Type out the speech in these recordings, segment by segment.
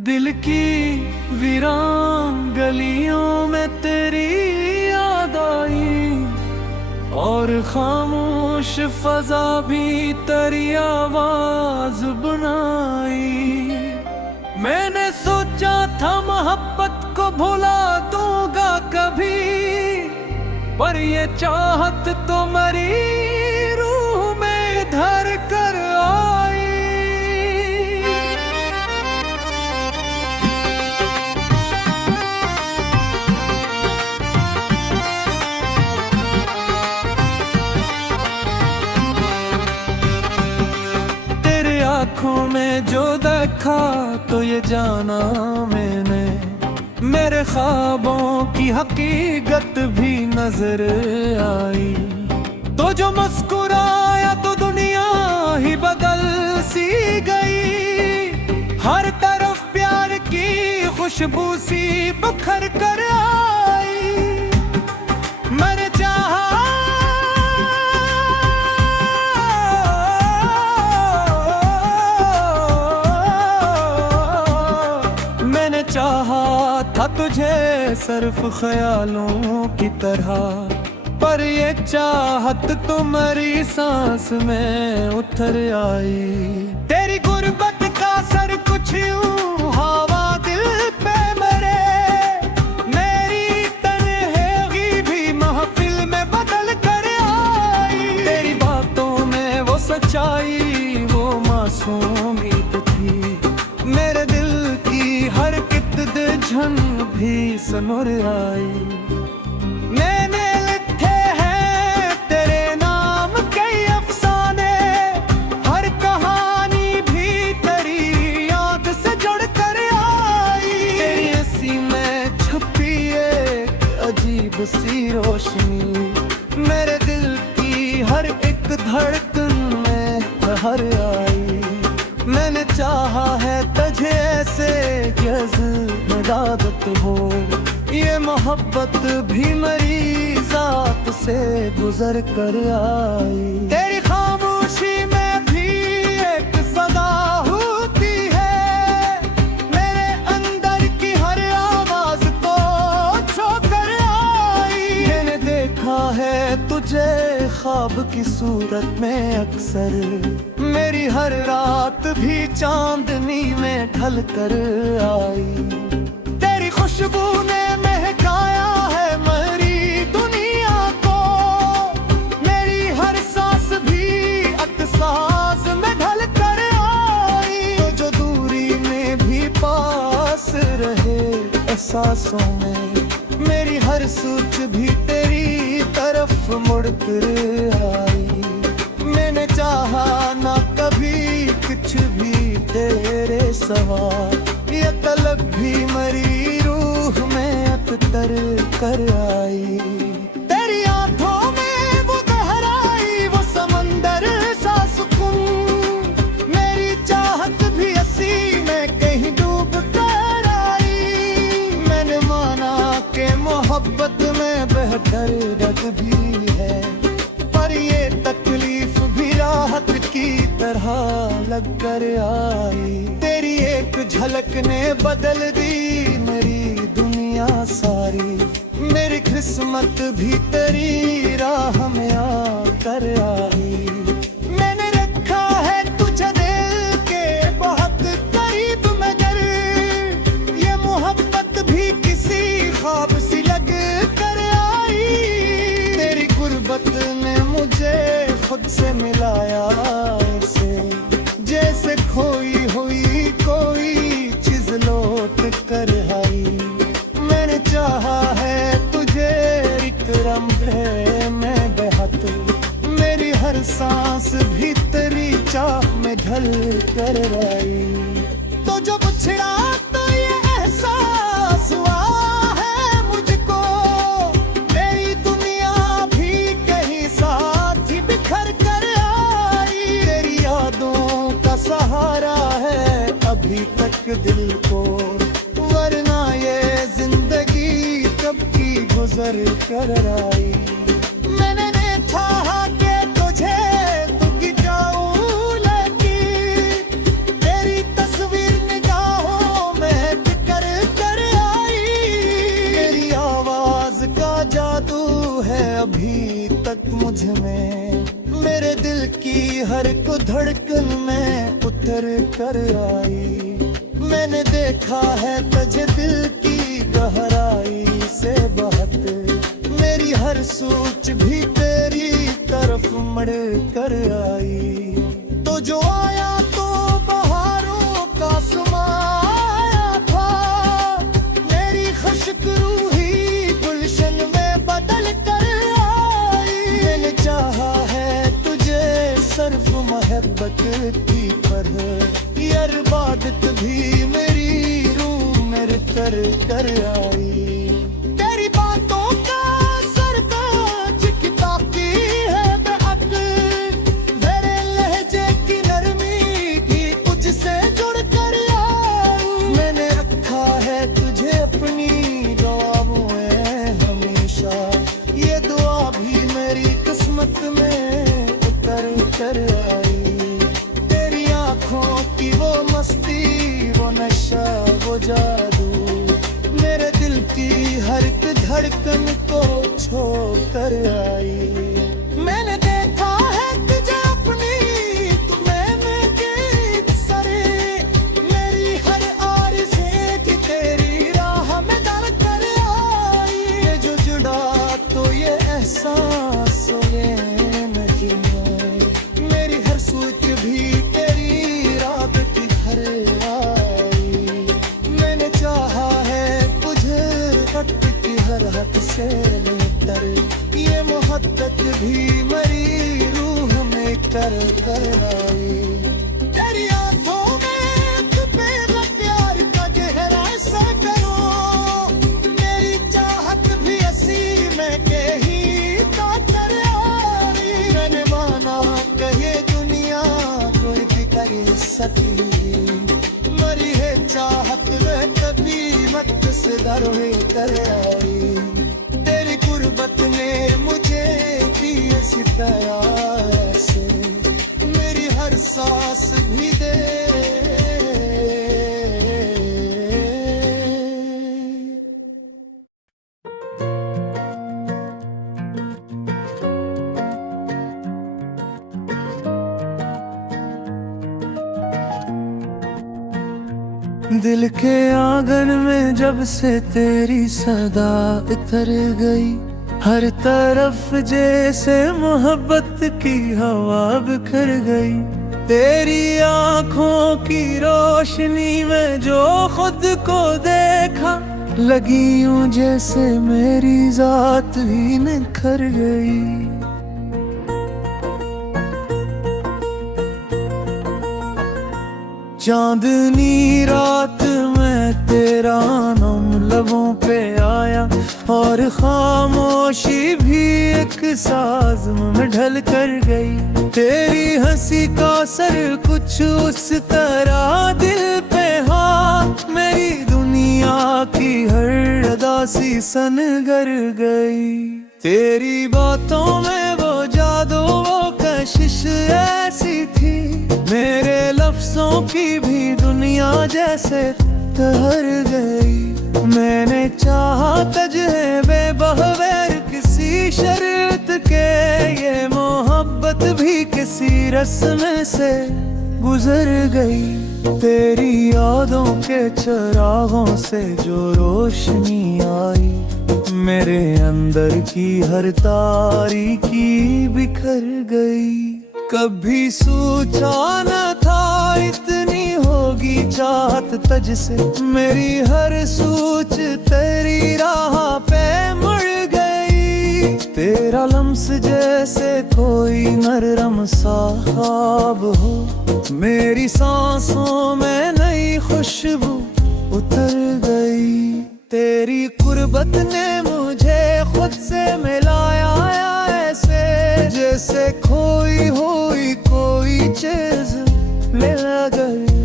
दिल की वीरान गलियों में तेरी याद आई और खामोश फजा भी तेरी आवाज बनाई। मैंने सोचा था मोहब्बत को भुला दूंगा कभी, पर ये चाहत तो मेरी रूह में धर कर आई। तेरे आँखों में जो देखा तो ये जाना मैंने, मेरे ख्वाबों की हकीकत भी नजर आई। तो जो मुस्कुराया तो दुनिया ही बदल सी गई, हर तरफ प्यार की खुशबू सी बखर कर आई। मैंने चाहा था तुझे सिर्फ ख्यालों की तरह, पर ये चाहत तुम्हारी सांस में उतर आई। तेरी गुर्बत का सर कुछ यूं हवा दिल पे मरे, मेरी तन्हेगी भी महफिल में बदल कर आई। तेरी बातों में वो सच्चाई, वो मासूमियत थी, मेरे दिल की हर झन भी समर आई। मैंने लिखे हैं तेरे नाम कई अफसाने, हर कहानी भी तेरी याद से जुड़ कर आई। तेरी हंसी में छुपी एक अजीब सी रोशनी, मेरे दिल की हर एक धड़कन में ठहर आई। मैंने चाहा है तुझे ऐसे आदत हो, ये मोहब्बत भी मेरी जात से गुजर कर आई। तेरी खामोशी में भी एक सदा होती है, मेरे अंदर की हर आवाज को छू कर आई। मैंने देखा है तुझे ख्वाब की सूरत में अक्सर, मेरी हर रात भी चांदनी में ढल कर आई। खुशबू ने महकाया है मेरी दुनिया को, मेरी हर सांस भी अक्सास में ढल कर आई। तो जो दूरी में भी पास रहे एहसासों में, मेरी हर सोच भी तेरी तरफ मुड़ कर आई। मैंने चाहा ना कभी कुछ भी तेरे सवा, ये तलब भी मेरी रूह में अख्तर कर आई। तेरी आंखों में वो गहराई, वो समंदर सा सुकून, मेरी चाहत भी हंसी में कहीं डूब कर आई। मैंने माना कि मोहब्बत में बेहतर दर्द भी है, पर ये तकलीफ भी राहत की तरह लग कर आई। तेरी एक झलक ने बदल दी मेरी दुनिया सारी, मेरी किस्मत भी तेरी राह में आकर आई। मैंने रखा है तुझे दिल के बहुत करीब, मगर ये मोहब्बत भी किसी ख्वाब सी लग कर आई। तेरी गुर्बत ने मुझे खुद से मिलाया ऐसे, जैसे खोई हुई कोई चीज लौट कर आई। मैंने चाहा है तुझे एक लम्हे में बेहद, मेरी हर सांस भी तेरी चाह में ढल कर आई। तो जो बिछड़ा तो ये एहसास हुआ है मुझको, मेरी दुनिया भी कहीं साथ ही बिखर कर आई। तेरी यादों का सहारा है अभी तक दिल को, वरना ये जिंदगी कब की गुजर कर आई। मैंने चाहा कि तुझे तुझी जाऊं, लेकिन तेरी तस्वीर निगाहों में मुझ में, मेरे दिल की हर एक धड़कन में उतर कर आई। मैंने देखा है तुझे दिल की गहराई से बहुत, मेरी हर सोच भी तेरी तरफ मुड़ कर आई। तो जो आया तो बहारों का समाया था, मेरी खुश्क रूही गुलशन में बदल कर आई। मैंने चाहा है तुझे सिर्फ मोहब्बत की तरह, ये इबादत भी मेरी रूह में कर कर आई। तेरी बातों का सरताज की ताकी है बेहक, मेरे लहजे की नरमी भी तुझसे जुड़ कर आई। मैंने रखा है तुझे अपनी दुआओं में हमेशा, ये दुआ भी मेरी किस्मत में उतर कर आई। तेरी आंखों की वो मस्ती, वो नशा, वो जादू, मेरे दिल की हर एक धड़कन को छू कर आई। मैंने देखा है तुझे अपनी, तुम्हें मैं गीत सरे, मेरी हर आरज़ू थी तेरी राह में दर कर आई। ये जो जुड़ा तो ये एहसास ये नहीं मैं, मेरी हर सोच भी तेरी रात की घर आई। मैंने चाहा है तुझे वक्त की हर हद से बेहतर, ये मोहब्बत भी मेरी रूह में कर कर आई। तेरी आंखों में तेरा प्यार का चेहरा ऐसा करो, मेरी चाहत भी ऐसी मैं के ही तातर आई। मैंने माना कहे दुनिया कोई भी कर सकी, मरी है चाहत में कभी मत से दर कर आई। तेरी गुर्बत ने मुझे दी ऐसी प्यार से, मेरी हर सांस भी दे। दिल के आंगन में जब से तेरी सदा उतर गई, हर तरफ जैसे मोहब्बत की हवा बिखर गई। तेरी आंखों की रोशनी में जो खुद को देखा, लगी यूं जैसे मेरी जात ही निखर गई। चांदनी रात में तेरा नाम लबों पे आया, और खामोशी भी एक साज में ढल कर गई। तेरी हंसी का असर कुछ उस तरह दिल पे हाँ, मेरी दुनिया की हर अदा सी सन गर गई। तेरी बातों में वो जादू, वो कशिश ऐसी थी, मेरे लफ्जों की भी दुनिया जैसे ठहर गई। मैंने चाहा तुझे बेबगैर किसी शर्त के, ये मोहब्बत भी किसी रस्म से गुजर गई। तेरी यादों के चिरागों से जो रोशनी आई, मेरे अंदर की हर तारीकी बिखर गई। कभी सोचा न था इतनी होगी चाहत तुझसे, मेरी हर सोच तेरी राह पे मुड़ गई। तेरा लम्स जैसे कोई नरम सा ख्वाब हो, मेरी सांसों में नई खुशबू उतर गई। तेरी कुर्बत ने मुझे खुद से मिलाया ऐसे, जैसे खोई हुई कोई चीज मिल गई।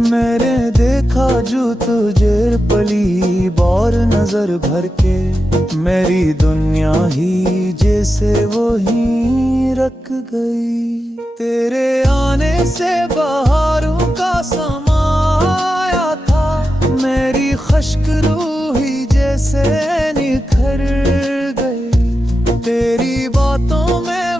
मैंने देखा जो तुझे पली बार नजर भर के, मेरी दुनिया ही जैसे वो ही रख गई। तेरे आने से बहारों का समा आया था, मेरी खुश्क रूही जैसे निखर गई। तेरी बातों में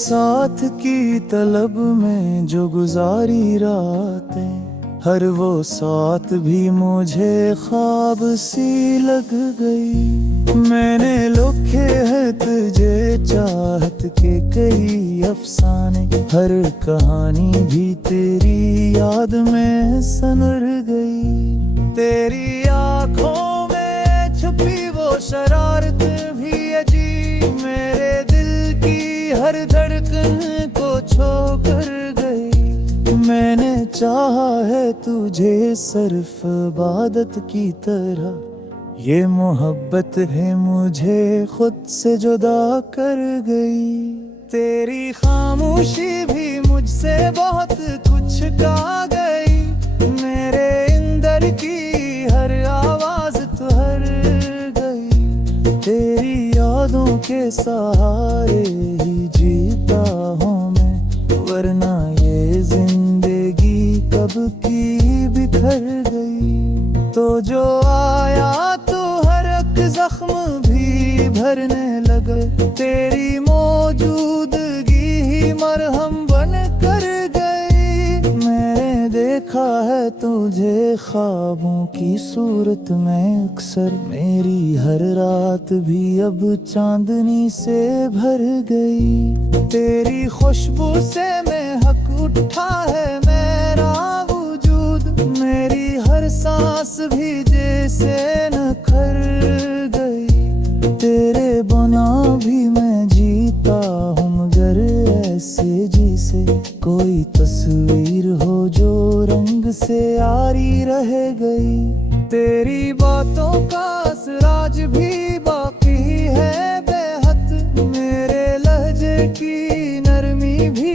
साथ की तलब में जो गुजारी रातें, हर वो साथ भी मुझे ख्वाब सी लग गई। मैंने लिखे है तुझे चाहत के कई अफसाने, हर कहानी भी तेरी याद में सनर गई। तेरी आँखों में छुपी वो शरारत भी अजीब, मेरे दिल की हर धड़कन को छू कर गई। मैंने चाहा है तुझे सिर्फ इबादत की तरह, ये मोहब्बत है मुझे खुद से जुदा कर गई। तेरी खामोशी भी मुझसे बहुत कुछ कहा गई, मेरे अंदर की हर आवाज तुहर गई। तेरी यादों के सहारे ही जीता हूँ मैं, वरना ये जिंदगी कब की बिखर गई। तो जो आया तो हर एक जख्म भी भरने लगे, तेरी मौजूदगी ही मरहम बन कर गई। मैंने देखा है तुझे ख्वाबों की सूरत में अक्सर, मेरी हर रात भी अब चांदनी से भर गई। तेरी खुशबू से महक उठा है मेरा वजूद, मेरी हर सांस भी जैसे निखर गई। तेरे बना भी मैं जीता हूँ, मगर ऐसे जैसे कोई तस्वीर हो जो रंग से यारी रह गई। तेरी बातों का असराज भी बाकी है बेहद, मेरे लहजे की नरमी भी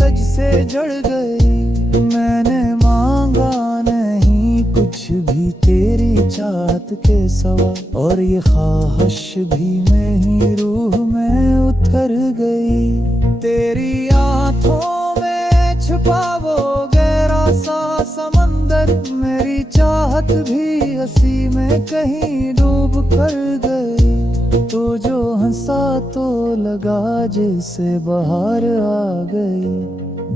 तज से जड़ गई। मैंने मांगा नहीं कुछ भी तेरी चाहत के सवा, और ये ख्वाहिश भी मेरी रूह में उतर गई। तेरी आँखों में छुपा वो गहरा सा समंदर, मेरी चाहत भी हंसी में कहीं डूब कर गई। तो जो हंसा तो लगा जैसे बाहर आ गई,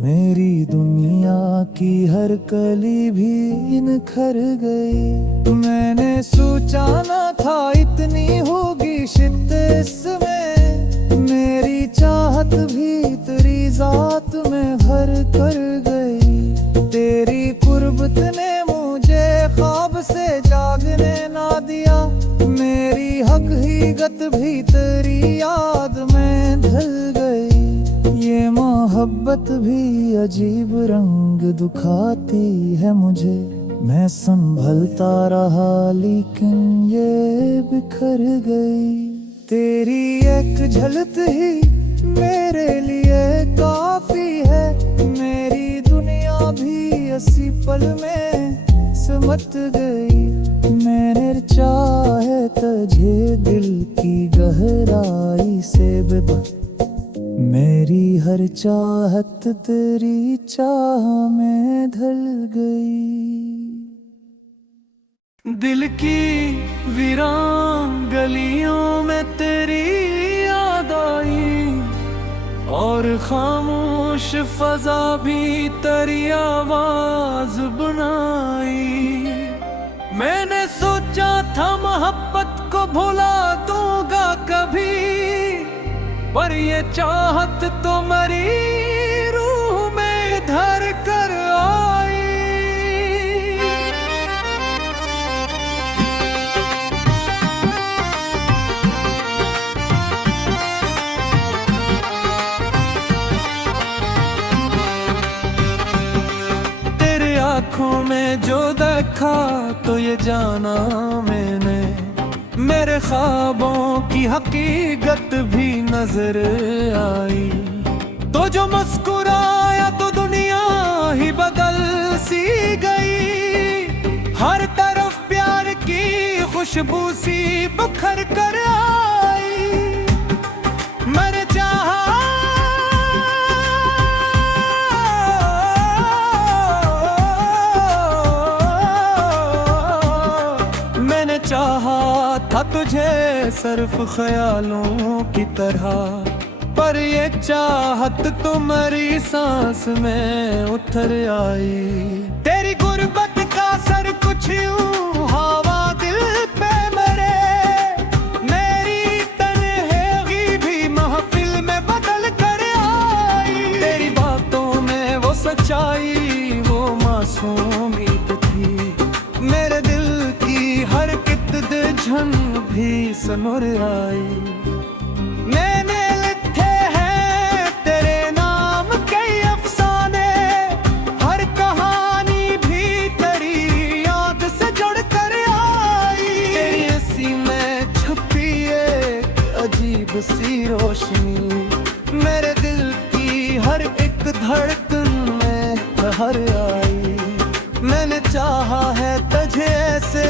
मेरी दुनिया की हर कली भी निखर गई। मैंने सोचा न था इतनी होगी शिद्दत इसमें, मेरी चाहत भी तेरी जात में घर कर गई। तेरी कुर्बत ने मुझे ख्वाब से जागने ना दिया, मेरी हकीकत भी तेरी याद में ढल गई। ये मोहब्बत भी अजीब रंग दिखाती है मुझे, मैं संभलता रहा लेकिन ये बिखर गई। तेरी एक झलक ही मेरे लिए काफी है, मेरी दुनिया भी इसी पल में सिमट गई। मैंने चाहे तुझे दिल की गहराई से बेबस, मेरी हर चाहत तेरी चाह में ढल गई। दिल की वीरान गलियों में तेरी याद आई, और खामोश फजा भी तेरी आवाज बनाई। मैंने सोचा था मोहब्बत को भुला दूंगा कभी, पर ये चाहत तो मरी रूह में धर कर आई। तेरे आँखों में जो देखा तो ये जाना मैंने, मेरे ख्वाबों की हकीकत भी नजर आई। तो जो मुस्कुराया तो दुनिया ही बदल सी गई, हर तरफ प्यार की खुशबू सी बिखर कर आई। मैंने चाहा था तुझे सिर्फ ख्यालों की तरह, पर ये चाहत तुम्हारी सांस में उतर आई। तेरी गुर्बत का सर कुछ यूं हवा दिल पे मरे, मेरी तन्हेगी भी महफिल में बदल कर आई। तेरी बातों में वो सच्चाई, वो मासूमियत थी, मेरे दिल की हर कितद झन भी समुर आई। मैंने लिखे हैं तेरे नाम कई अफसाने, हर कहानी भी तेरी याद से जुड़ कर आई। तेरी इसी में छुपी एक अजीब सी रोशनी, मेरे दिल की हर एक धड़कन में ठहर आई। मैंने चाहा है तुझे ऐसे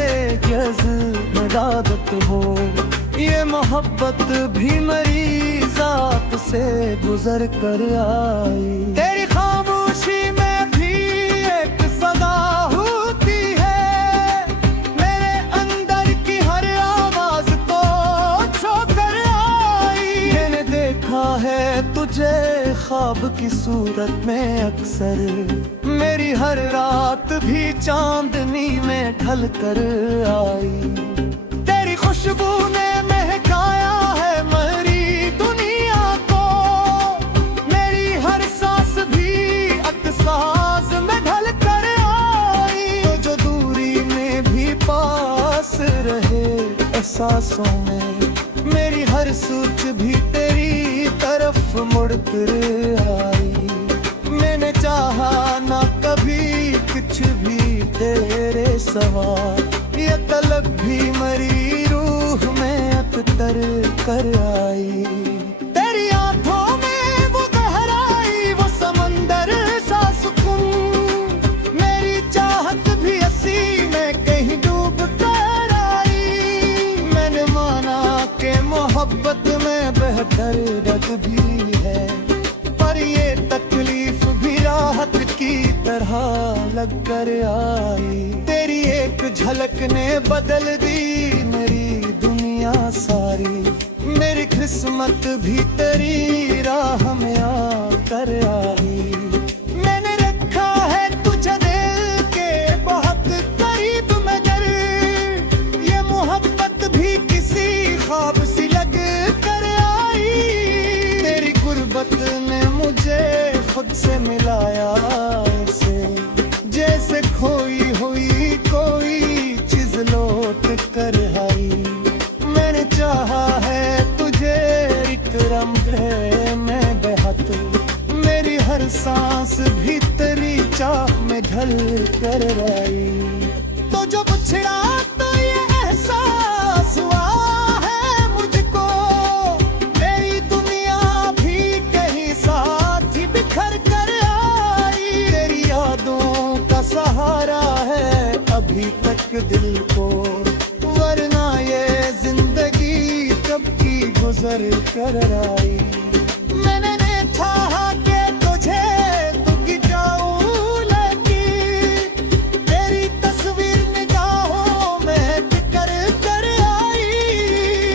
आदत हो, ये मोहब्बत भी मेरी जात से गुजर कर आई। तेरी खामोशी में भी एक सदा होती है, मेरे अंदर की हर आवाज को छू कर आई। मैंने देखा है तुझे ख्वाब की सूरत में अक्सर, मेरी हर रात भी चांदनी में ढल कर आई। तेरी खुशबू ने महकाया है मेरी दुनिया को, मेरी हर सांस भी अक्सास में ढल कर आई। तो जो दूरी में भी पास रहे एहसासों में, मेरी हर सोच भी तेरी तरफ मुड़ कर आई। मैंने चाहा ना कभी कुछ भी तेरे सवाल, ये तलब भी मेरी रूह में अख्तर कर आई। तेरी आंखों में वो गहराई, वो समंदर सा सुकून, मेरी चाहत भी हंसी में कहीं डूब कर आई। मैंने माना कि मोहब्बत में बेहतर दर्द भी है, पर ये तकलीफ भी राहत की तरह लग कर आई। तेरी एक झलक ने बदल दी मेरी दुनिया सारी, मेरी किस्मत भी तेरी राह में आकर आई। मैंने रखा है तुझे दिल के बहुत करीब, मगर ये मोहब्बत भी किसी ख्वाब सी लग कर आई। तेरी गुर्बत ने मुझे खुद से मिलाया ऐसे, जैसे खोई हुई कोई चीज लौट कर आई। मैंने चाहा है तुझे एक लम्हे में बेहद, मेरी हर सांस भी तेरी चाह में ढल कर आई। तो जो बिछड़ा तो ये एहसास हुआ है मुझको, मेरी दुनिया भी कहीं साथ ही बिखर कर आई। तेरी यादों का सहारा है अभी तक दिल को, वरना ये जिंदगी कब की गुजर कर आई। मैंने चाहा कि तुझे दुखी जाऊं, लेकिन तेरी तस्वीर निगाहों में टिकर कर आई।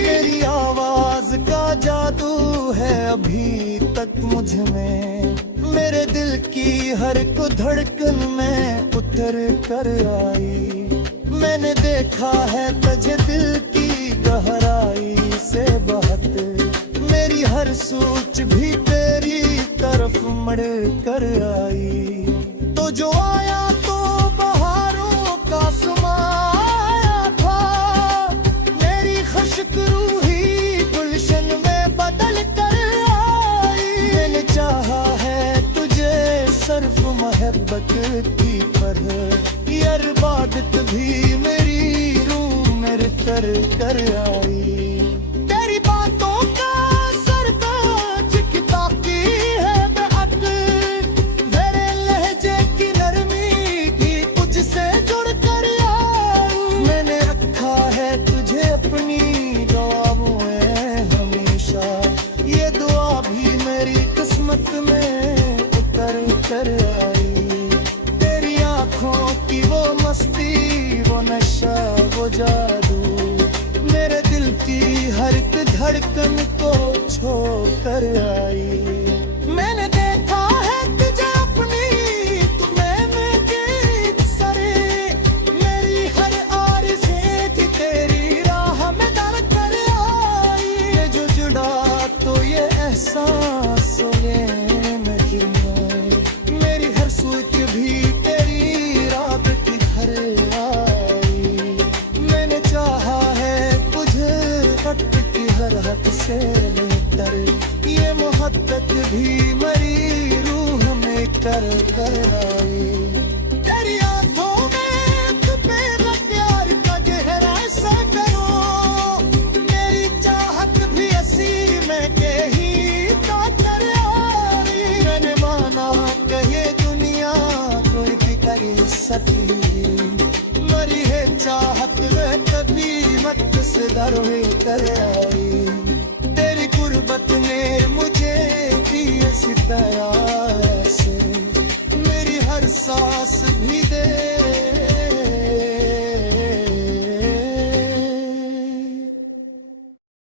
तेरी आवाज का जादू है अभी तक मुझ में, मेरे दिल की हर को धड़कन में उतर कर आई। मैंने देखा है तुझे दिल की गहराई से बहुत, मेरी हर सोच भी तेरी तरफ मुड़ कर आई। तो जो आया तो बहारों का समाया था, मेरी खुश्क रूही गुलशन में बदल कर आई। मैंने चाहा है तुझे सिर्फ मोहब्बत की पर, ये इबादत भी मेरी रूह में कर आई। तेरी बातों का सरताज की ताकी है बेहद, मेरे लहजे की नरमी की तुझसे जुड़ कर आई। मैंने रखा है तुझे अपनी दुआओं में हमेशा, ये दुआ भी मेरी किस्मत में उतर कर आई। तेरी आंखों की वो मस्ती, वो नशा, वो जादू, मेरे दिल की हर एक धड़कन को छू कर आई। मैंने देखा है तुझे अपनी, तुम्हें में सरे, मेरी हर आरज़ू थी तेरी राह में दर कर आई। ये जो जुड़ा तो ये एहसास ये नहीं आए, मेरी हर सोच भी तेरी रात की घर आई। मैंने चाहा है तुझे वक्त की हर हद से लेकर, ये मोहब्बत भी मरी रूह में कर कर आई। तेरी आंखों में मेरा प्यार का जहरा सा करो, मेरी चाहत भी ऐसी में के ही कर आई। मैंने माना कहे दुनिया कोई भी कर सकी, मरी है चाहत में कभी मत से दर कर आई। तेरी गुर्बत ने मुझे दी इस प्यार से, मेरी हर सांस भी दे